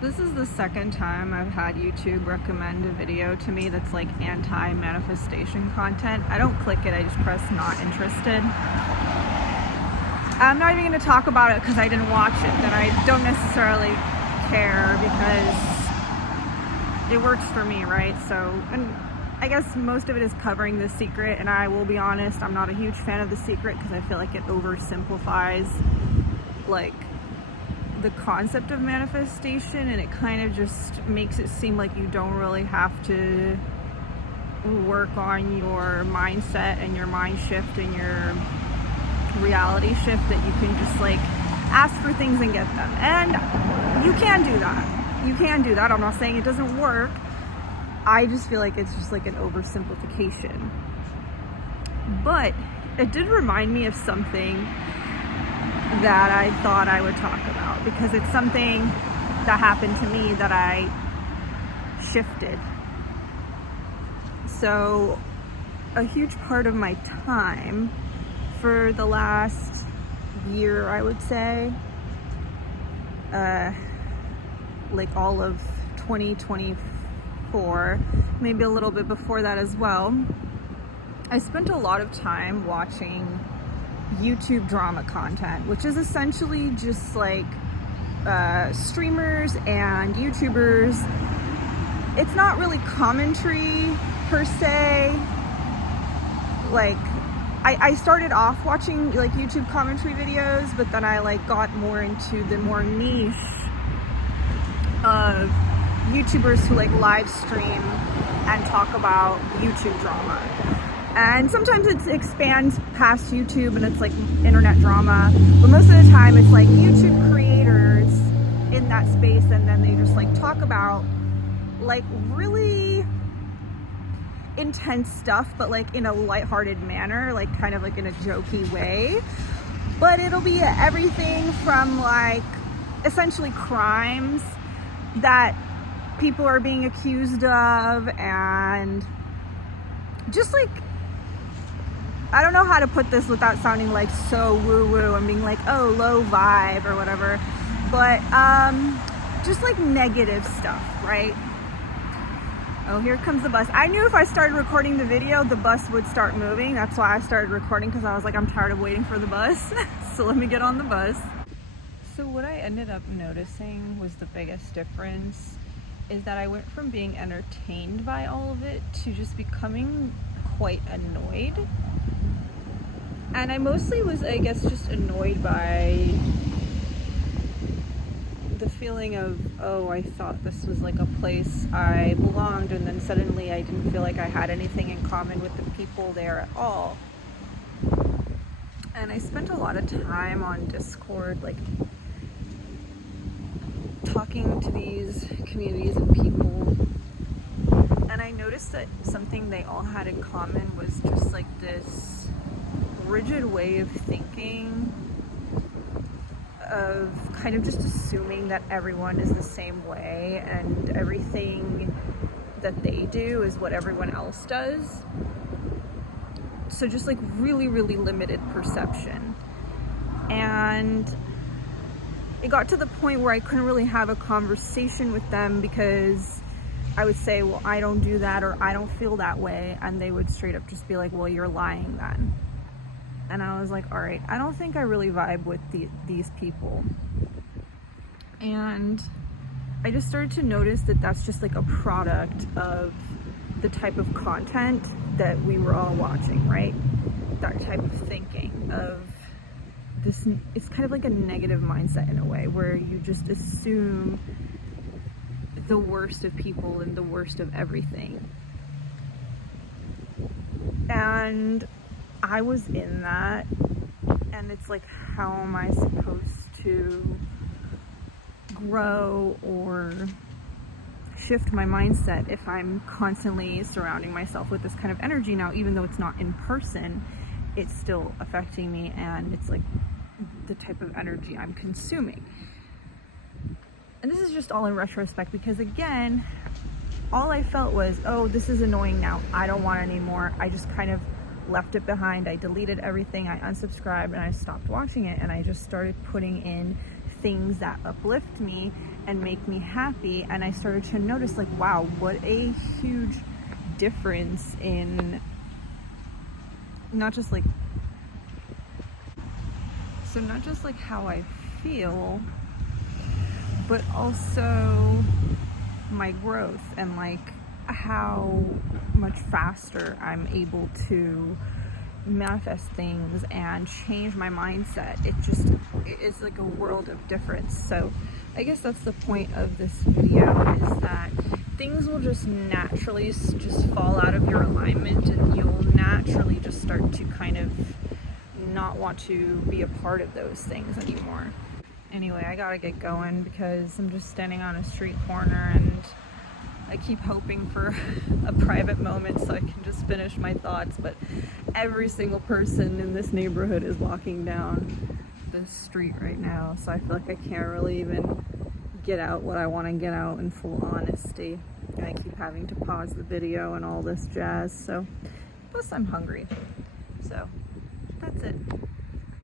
This is the second time I've had YouTube recommend a video to me that's like anti-manifestation content. I don't click it, I just press not interested. I'm not even going to talk about it because I didn't watch it, and I don't necessarily care because it works for me, right? So, and I guess most of it is covering The Secret, and I will be honest, I'm not a huge fan of The Secret because I feel like it oversimplifies like the concept of manifestation, and it kind of just makes it seem like you don't really have to work on your mindset and your mind shift and your reality shift, that you can just like ask for things and get them. And you can do that. You can do that. I'm not saying it doesn't work. I just feel like it's just like an oversimplification. But it did remind me of something that I thought I would talk about, because it's something that happened to me that I shifted. So a huge part of my time for the last year, I would say, like all of 2024, maybe a little bit before that as well, I spent a lot of time watching YouTube drama content, which is essentially just like streamers and YouTubers. It's not really commentary per se. Like I started off watching like YouTube commentary videos, but then I like got more into the more niche of YouTubers who like live stream and talk about YouTube drama. And sometimes it expands past YouTube and it's like internet drama, but most of the time it's like YouTube creators in that space, and then they just like talk about like really intense stuff, but like in a lighthearted manner, like kind of like in a jokey way. But it'll be everything from like essentially crimes that people are being accused of, and just like, I don't know how to put this without sounding like so woo-woo and being like, oh, low vibe or whatever, but just like negative stuff, right? Oh, here comes the bus. I knew if I started recording the video, the bus would start moving. That's why I started recording, because I was like, I'm tired of waiting for the bus. So let me get on the bus. So what I ended up noticing was the biggest difference is that I went from being entertained by all of it to just becoming quite annoyed. And I mostly was, I guess, just annoyed by the feeling of, oh, I thought this was like a place I belonged, and then suddenly I didn't feel like I had anything in common with the people there at all. And I spent a lot of time on Discord, like talking to these communities of people, and I noticed that something they all had in common was just like this rigid way of thinking, of kind of just assuming that everyone is the same way and everything that they do is what everyone else does. So just like really, really limited perception. And it got to the point where I couldn't really have a conversation with them, because I would say, well, I don't do that, or I don't feel that way, and they would straight up just be like, well, you're lying then. And I was like, all right, I don't think I really vibe with these people. And I just started to notice that that's just like a product of the type of content that we were all watching, right? That type of thinking of this, it's kind of like a negative mindset in a way, where you just assume the worst of people and the worst of everything. And I was in that, and it's like, how am I supposed to grow or shift my mindset if I'm constantly surrounding myself with this kind of energy? Now, even though it's not in person, it's still affecting me, and it's like the type of energy I'm consuming. And this is just all in retrospect, because again, all I felt was, oh, this is annoying now, I don't want it anymore. I just kind of left it behind. I deleted everything, I unsubscribed, and I stopped watching it, and I just started putting in things that uplift me and make me happy. And I started to notice, like, wow, what a huge difference in not just like how I feel, but also my growth, and like how much faster I'm able to manifest things and change my mindset. It's like a world of difference. So I guess that's the point of this video, is that things will just naturally just fall out of your alignment, and you'll naturally just start to kind of not want to be a part of those things anymore. Anyway, I gotta get going because I'm just standing on a street corner, and I keep hoping for a private moment so I can just finish my thoughts, but every single person in this neighborhood is walking down this street right now, so I feel like I can't really even get out what I want to get out in full honesty, and I keep having to pause the video and all this jazz. So plus I'm hungry, so that's it.